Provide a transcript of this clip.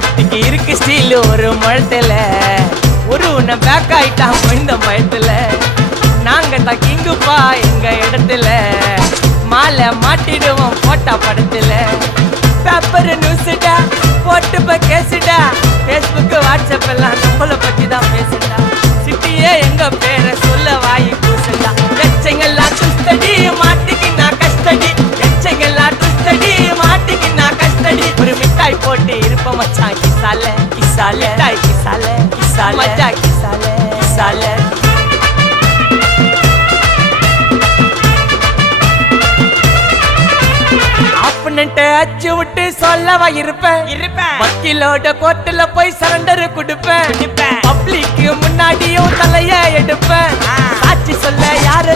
சேஃப்டிக்கு இருக்கு ஸ்டீல் ஒரு முழத்துல ஒரு உன்னை பேக் ஆயிட்டான் இந்த பயத்துல நாங்க தான் கிங்குப்பா எங்க இடத்துல மாலை மாட்டிடுவோம் போட்டா படத்துல பேப்பர் நியூஸ்டா போட்டு கேசுடா ஃபேஸ்புக் வாட்ஸ்அப் எல்லாம் நம்மளை பத்தி தான் பேசுடா சிட்டியே எங்க பேரை சொல்ல வாய் கூசுடா எச்சங்கெல்லாம் துஸ்தடி மாட்டிக்கினா கஸ்டடி எச்சங்கெல்லாம் துஸ்தடி மாட்டிக்கினா கஸ்டடி ஒரு மிட்டாய் போட்டு இருப்ப மச்சான் கிசால கிசால மிட்டாய் கிசால கிசால மச்சா கிசால கிசால அச்சு விட்டு சொல்லவா இருப்பேன் வக்கீலோட கோர்ட்டுல போய் சரண்டர் கொடுப்பேன் பப்ளிக்கு முன்னாடியும் தலைய எடுப்பேன் சாட்சி சொல்ல யாரு